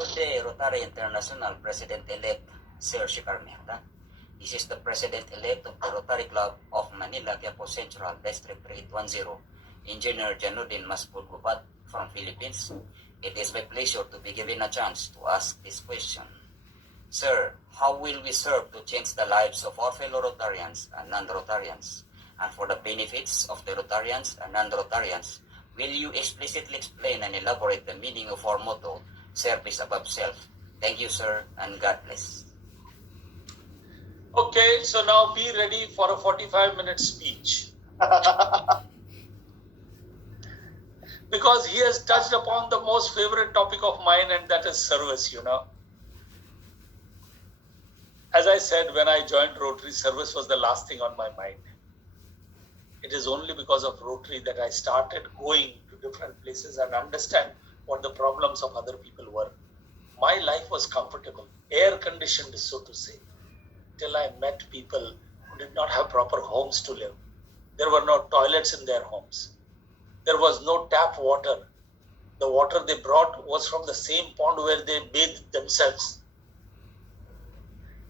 Good day, Rotary International President-elect Sir Shekhar Mehta. This is the President-elect of the Rotary Club of Manila, Quiapo Central, District 3810, Engineer Janudin Maspulgubat from Philippines. It is my pleasure to be given a chance to ask this question. Sir, how will we serve to change the lives of our fellow Rotarians and non-Rotarians? And for the benefits of the Rotarians and non-Rotarians, will you explicitly explain and elaborate the meaning of our motto, service above self? Thank you, sir, and God bless. Okay, so now be ready for a 45-minute speech. Because he has touched upon the most favorite topic of mine, and that is service, As I said, when I joined Rotary, service was the last thing on my mind. It is only because of Rotary that I started going to different places and understand what the problems of other people were. My life was comfortable, air-conditioned, so to say, till I met people who did not have proper homes to live. There were no toilets in their homes. There was no tap water. The water they brought was from the same pond where they bathed themselves.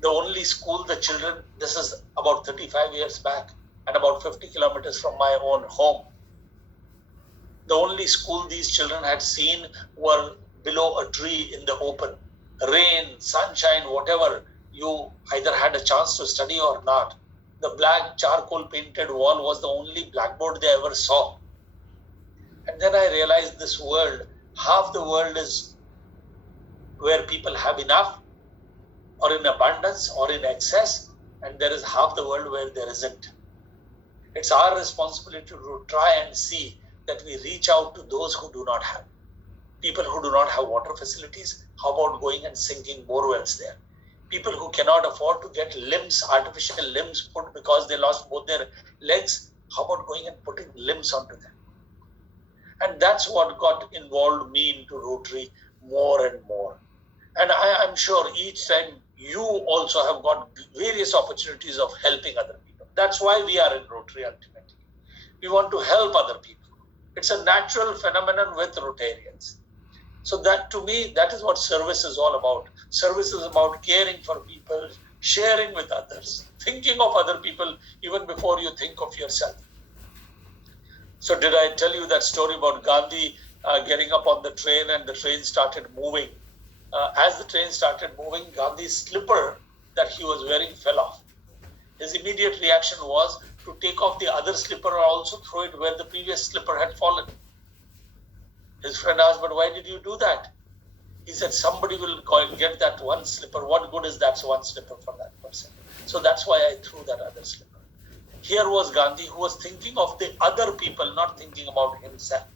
The only school the children, this is about 35 years back and about 50 kilometers from my own home. The only school these children had seen were below a tree in the open. Rain, sunshine, whatever, you either had a chance to study or not. The black charcoal painted wall was the only blackboard they ever saw. And then I realized this world, half the world is where people have enough, or in abundance, or in excess, and there is half the world where there isn't. It's our responsibility to try and see that we reach out to those who do not have. People who do not have water facilities, how about going and sinking borewells there? People who cannot afford to get limbs, artificial limbs put because they lost both their legs, how about going and putting limbs onto them? And that's what got involved me into Rotary more and more. And I'm sure each time you also have got various opportunities of helping other people. That's why we are in Rotary ultimately. We want to help other people. It's a natural phenomenon with Rotarians. So that, to me, that is what service is all about. Service is about caring for people, sharing with others, thinking of other people even before you think of yourself. So did I tell you that story about Gandhi getting up on the train and the train started moving? As the train started moving, Gandhi's slipper that he was wearing fell off. His immediate reaction was to take off the other slipper and also throw it where the previous slipper had fallen. His friend asked, but why did you do that? He said, somebody will get that one slipper. What good is that one slipper for that person? So that's why I threw that other slipper. Here was Gandhi who was thinking of the other people, not thinking about himself.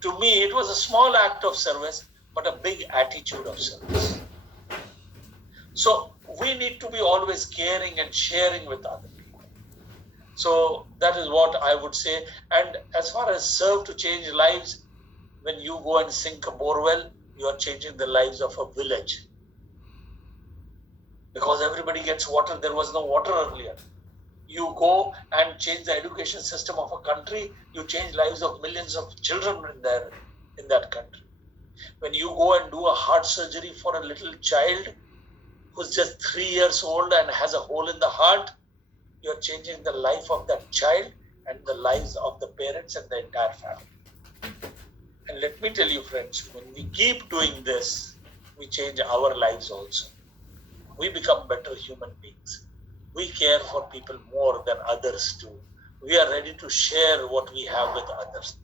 To me, it was a small act of service, but a big attitude of service. So we need to be always caring and sharing with other people. So that is what I would say. And as far as serve to change lives, when you go and sink a borewell, you are changing the lives of a village. Because everybody gets water. There was no water earlier. You go and change the education system of a country, you change lives of millions of children in that country. When you go and do a heart surgery for a little child who's just 3 years old and has a hole in the heart, you're changing the life of that child and the lives of the parents and the entire family. And let me tell you, friends, when we keep doing this, we change our lives also. We become better human beings. We care for people more than others do. We are ready to share what we have with others.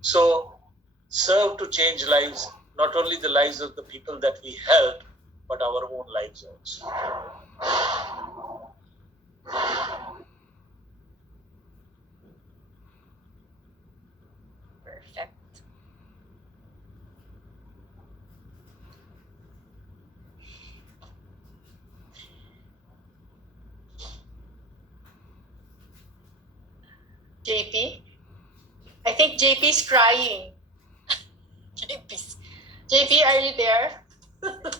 So, serve to change lives, not only the lives of the people that we help, but our own lives also. Perfect. JP? I think JP's crying. JP, are you there?